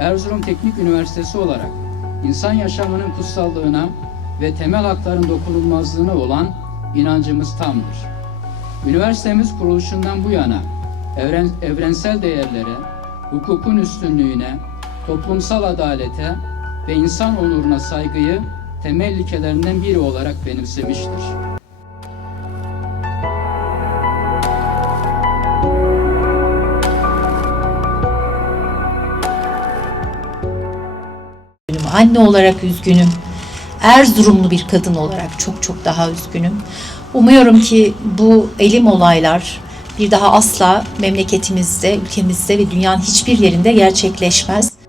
Erzurum Teknik Üniversitesi olarak insan yaşamının kutsallığına ve temel hakların dokunulmazlığına olan inancımız tamdır. Üniversitemiz kuruluşundan bu yana evren, evrensel değerlere, hukukun üstünlüğüne, toplumsal adalete ve insan onuruna saygıyı temel ilkelerinden biri olarak benimsemiştir. Anne olarak üzgünüm. Erzurumlu bir kadın olarak çok çok daha üzgünüm. Umuyorum ki bu elim olaylar bir daha asla memleketimizde, ülkemizde ve dünyanın hiçbir yerinde gerçekleşmez.